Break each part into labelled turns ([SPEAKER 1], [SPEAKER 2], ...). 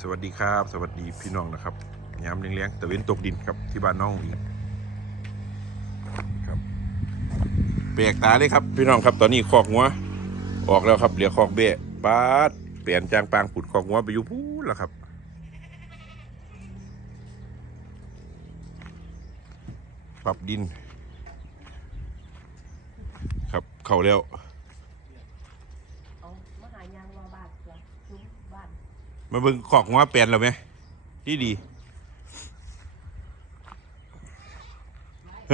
[SPEAKER 1] สวัสดีครับ สวัสดีพี่น้องนะครับยามเลี้ยงๆตะเวนตกดินครับที่บ้านน้องอีกครับเปลกตาเลยครับพี่น้องครับตอนนี้คอกงัว ออกแล้วครับเหลือคอกเบะปาดเปลี่ยนจางปางขุดคอกงัวไปอยู่พูดแล้วครับปรับดิน ครับ เข้าแล้ว
[SPEAKER 2] เอามาหายางวาบาดเสียจุ้มบ้าน
[SPEAKER 1] มาเบิ่งขอกงัวแปลนแล้วไหมดีดี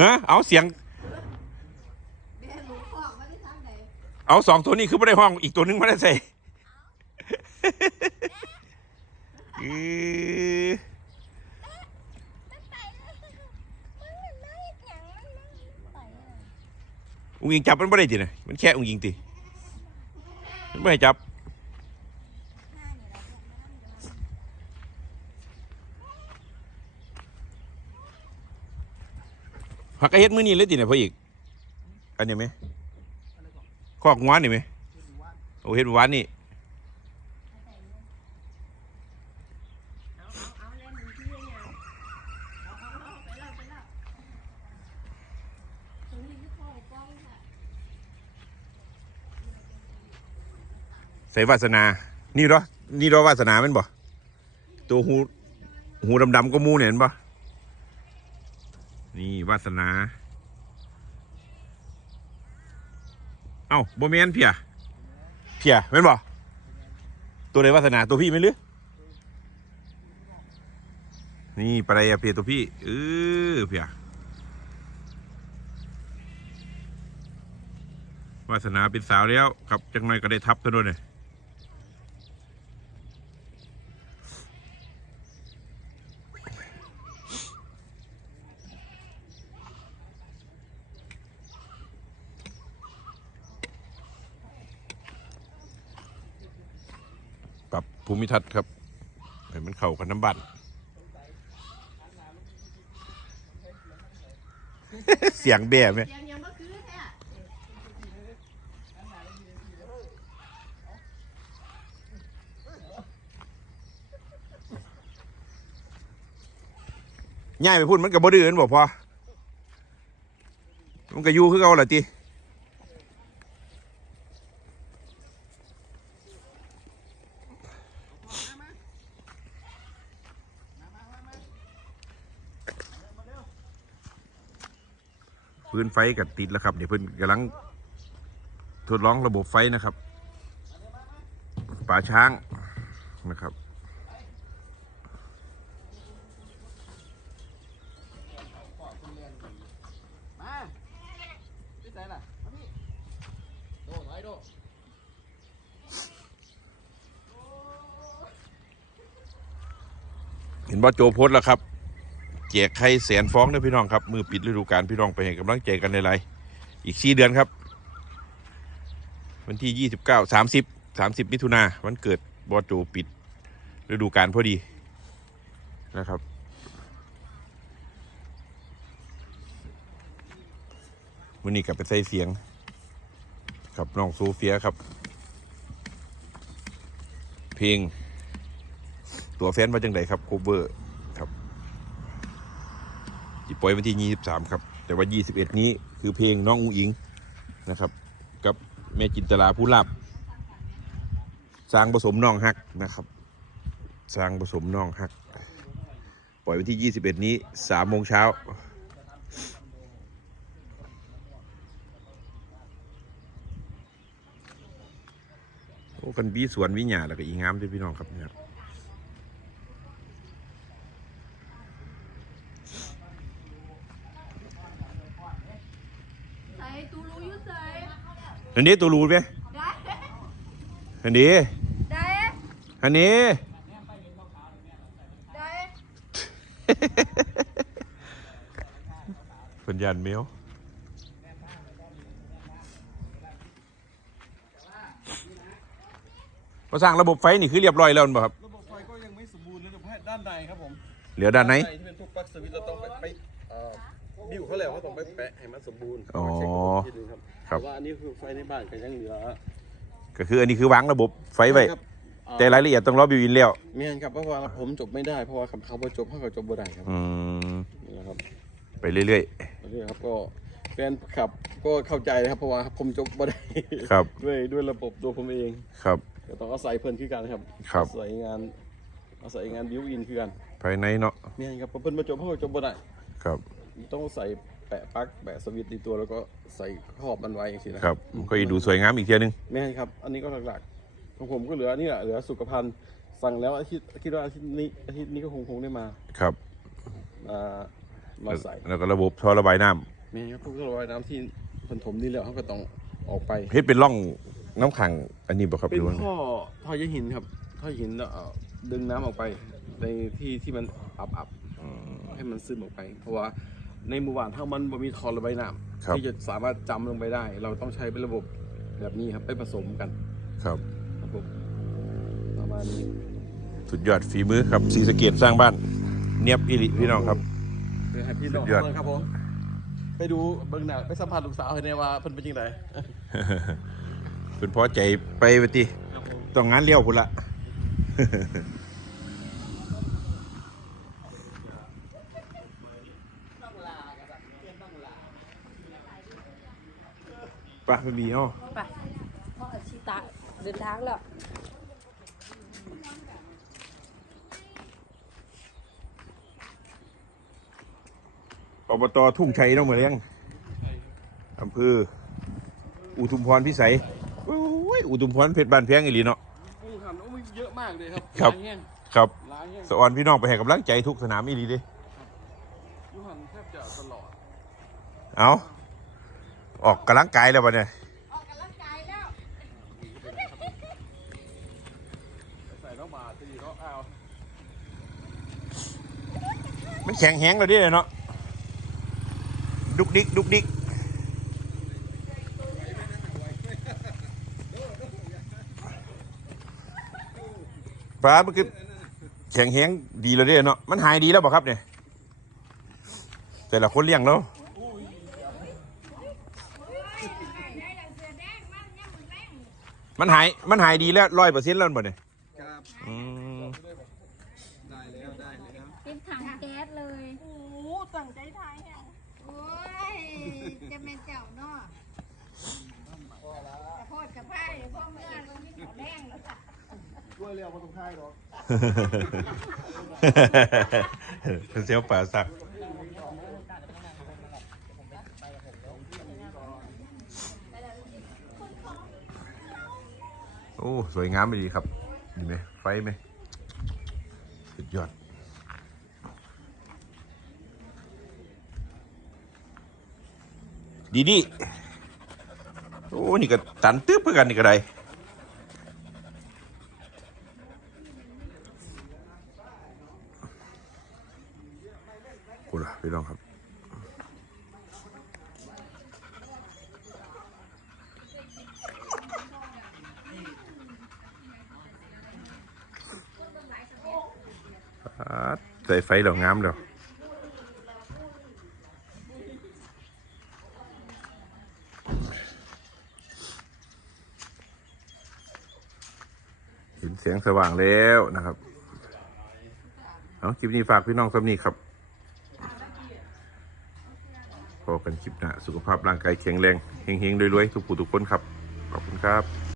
[SPEAKER 1] ฮะเอาเสียง
[SPEAKER 2] แม่รู้พ่อว่าได้ทางไหน
[SPEAKER 1] เอาสองตัวนี้คือไม่ได้ห้องอีกตัวนึงไม่ได้ใส่อื้ออุ้งยิงจับมันไม่ได้ทีนะมันแค่อุ้งยิงตีมันไม่ให้จับ หักกระเฮ็ดมื้อนี้เลยติเนี่ยพ่ออีก อันนี้ไหมคอกงวานนี่ไหมโอ้เฮ็ดหวานนี่ใส่วาสนา นี่เหรอนี่เหรอวาสนาแมันบ่ ตัวหู หูดำๆก็มูเนี่ยเห็นบ่ นี่วาสนา เอ้าบ่แม่นเพียเพียแม่นบ่ตัวใดวาสนาตัวพี่ไหม่หรือนี่ปลาไหลอะเพียตัวพี่เออเพียวาสนาเป็นสาวแล้วครับจังหน่อยก็ได้ทับตัวด้วยเนี่ย ปรับภูมิทัศน์ครับให้มันเข้ากันน้ำบัตรเสียงแบ่ไหม
[SPEAKER 2] ยังยังไม่คือแท้
[SPEAKER 1] ง่ายไปพูดมันกับบดื้อมันบอกพอมันก็ยู่คือเขาแหละที พื้นไฟกับติดแล้วครับเดี๋ยวเพิ่นกำลังทดลองระบบไฟนะครับป่าช้างนะครับ
[SPEAKER 3] มาพี่ใส่ล่ะโดถอยโด
[SPEAKER 1] เห็นว่าโจโพสแล้วครับ แจกไข่แสนฟองเด้อพี่น้องครับมือปิดฤดูกาลพี่น้องไปให้กำลังใจกันในไรอีกสี่เดือนครับ วันที่ยี่สิบเก้าสามสิบสามสิบมิถุนาวันเกิดบอโจปิดฤดูกาลพอดีนะครับวันนี้กลับไปใส่เสียงกับน้องโซเฟียครับ เพลง ตัวแฟนว่าจังไดครับโคเวอร์ ปล่อยวันที่ 23 ครับ แต่ว่า 21 นี้คือเพลงน้องอุ้งอิงนะครับ กับแม่จินตลาผู้ลับ สร้างผสมน้องฮักนะครับ สร้างผสมน้องฮัก ปล่อยวันที่ 21 นี้3โมงเช้าโอ้กันบีสวนวิญญาแล้วก็อีงามด้วยพี่น้องครับเนี่ย
[SPEAKER 2] ใส่ตูรู้อยุ่ใส่
[SPEAKER 1] อันนี้ตัวรูดไหม
[SPEAKER 2] ได้
[SPEAKER 1] อันนี้
[SPEAKER 2] ได้
[SPEAKER 1] อันนี้
[SPEAKER 2] ได้
[SPEAKER 1] สัญญาณแมวพอสร้างระบบไฟนี่คือเรียบร้อยแล้วแม่นบ่ครับ
[SPEAKER 3] ระบบไฟก็ยังไม่สมบูรณ์นะเดี๋ยวให้ด้านในครับผม
[SPEAKER 1] เหลือด้านไหน
[SPEAKER 3] ที่เป็นพวกปลั๊กสวิตช์เราต้องไปไปเอ่อบิ้วเขาแล้วเขาต้องไปแปะให้มันสมบูรณ์
[SPEAKER 1] อ๋อ
[SPEAKER 3] เช็ คระบบทีนึงครับ
[SPEAKER 1] ครับ
[SPEAKER 3] แต่ว่าอันนี้คือไฟในบ้านก็ยังเหลือ
[SPEAKER 1] ก็คืออันนี้คือวางระบบไฟไว้
[SPEAKER 3] ครับเแต่
[SPEAKER 1] รายละเอียดต้องรอบิวอินแล้ว
[SPEAKER 3] แม่นครับเพราะว่าผมจบไม่ได้เพราะว่าเขาบ่จบเขาก็จบบ่ได้ครับ
[SPEAKER 1] อืม
[SPEAKER 3] นี่นะครับ
[SPEAKER 1] ไปเรื่อย
[SPEAKER 3] นี่ครับก็แฟนคลับก็เข้าใจนะครับเพราะว่าผมจบบ่ได้
[SPEAKER 1] ๆ ครับ
[SPEAKER 3] ด้วยด้วยระบบตัวผมเอง
[SPEAKER 1] ครับ
[SPEAKER 3] ก็ต้องอาศัยเพิ่นคือกันครับ
[SPEAKER 1] ครับ
[SPEAKER 3] อาศัยงานอาศัยงานบิวอินคือกัน
[SPEAKER 1] ภายในเนาะ
[SPEAKER 3] แม่นครับเพราะเพิ่นมาจบเขาก็จบบ่ได้
[SPEAKER 1] ครับ
[SPEAKER 3] ต้องใส่แปะปลั๊กแปะสวิตช์ในตัวแล้วก็ใส่ครอบมันไว้อย่างนี้นะครับ
[SPEAKER 1] มันก็อีดูสวยงามอีกเทียนึง
[SPEAKER 3] แม่นครับ อันนี้ก็หลักๆของผมก็เหลือนี่แหละเหลือสุขภัณฑ์สั่งแล้วอาทิตย์คิดว่าอาทิตย์นี้อาทิตย์นี้ก็คงคงได้มา
[SPEAKER 1] ครับ
[SPEAKER 3] มามาใส่
[SPEAKER 1] แล้วก็ระบบท่อระบายน้ำ
[SPEAKER 3] แม่นครับพวกระบายน้ำที่ผนถมนี่แล้วเขาก็ต้องออกไป
[SPEAKER 1] เฮ็ดเป็นร่องน้ำขังอันนี้บ่ครับ
[SPEAKER 3] เป็น
[SPEAKER 1] ดูว่า
[SPEAKER 3] ท่อท่อใยหินครับท่อหินแล้วเอาดึงน้ำออกไปในที่ที่มันอับอับๆให้มันซึมออกไป เพราะว่า ในหมู่บ้านถ้ามันบ่มีท่อระบายน้
[SPEAKER 1] ครับำ
[SPEAKER 3] ที่จะสามารถจำลงไปได้ เราต้องใช้เป็นระบบแบบนี้ครับไปผสมกัน
[SPEAKER 1] ครับ
[SPEAKER 3] ระบบประมาณนี้
[SPEAKER 1] สุดยอดฝีมือครับสีสะเกตสร้างบ้าน เนียบอิริพี่น้องครับ
[SPEAKER 3] เดี๋ยวให้พี่น้อง
[SPEAKER 1] สุดยอด
[SPEAKER 3] เบิ่งครับผม ไปดูเบิ่งหนังไปสัมภาษณ์ลูกสาวให้แน่ว่าเพิ่นเป็นยังไง
[SPEAKER 1] เป็นพอใจไปไปติ
[SPEAKER 3] ครับผม
[SPEAKER 1] ต้องงานเลี้ยวพุ่นละ ปะไม่มีเนาะ
[SPEAKER 2] ไปพ่อชิตะเดินทางแล้ว
[SPEAKER 1] อบตทุ่งชัยต้องมาเลี้ยงอำเภออุทุมพรพิสัยโอ้ยอุทุมพรเพชรบานแพงอีหลีเนาะ
[SPEAKER 3] กุ้งหันโอ้ยเยอะมากเลยครับ
[SPEAKER 1] ครับ
[SPEAKER 3] หลายแห้ง
[SPEAKER 1] ครับ
[SPEAKER 3] หลายแห้ง
[SPEAKER 1] สะออนพี่น้องไปให้กำลังใจทุกสนามอีหลีเดิ
[SPEAKER 3] ยูหันแทบจะตลอด
[SPEAKER 1] เอา ออกกำลังกายแล้วปะเนี่ย
[SPEAKER 2] ออกกำลังกายแล้ว
[SPEAKER 3] ใส่น้องหมาตีเนาะอ้าว
[SPEAKER 1] มันแข็งแห้งแล้วเดิเนาะดุกดิกดุกดิกปลามันคือแข็งแห้งดีแล้วเดิเนาะมันหายดีแล้วเปล่าครับเนี่ยแต่ละคนเลี้ยงแล้ว มันหายมันหายดีแล้วร้อยเปอร์เซ็นต์แล้วบ่เนี่ย
[SPEAKER 3] ครับ
[SPEAKER 1] อืม
[SPEAKER 3] ได้แล้วได้แล้ว
[SPEAKER 4] เป็นถังแก๊สเลย
[SPEAKER 2] โอ้โหตั้งใจทายแฮะ
[SPEAKER 4] โอ้ย จะเป็นเจ้าเนาะจะโพดกับไพ่พ่อเมื่อวันที่เขาแรงแล้วจ้ะ
[SPEAKER 3] ช่วยเร็วมาตรงท้ายหรอก
[SPEAKER 1] เซียวป่าสัก อ้สวยงามไปดีครับดีไหมไฟไหมสุดยอดดีดีโอ้นี่ก็ตันตื้อเพื่อกันนี่ก็ได้ คุณล่ะพี่น้องครับ อ่าใส่ไฟเหล่างามแล้วเห็นเสียงสว่างแล้วนะครับ เอาคลิปนี้ฝากพี่น้องสำนีครับพอกันคลิปหน้าสุขภาพร่างกายแข็งแรงเฮงๆรวยๆทุกผู้ทุกคนครับ ขอบคุณครับ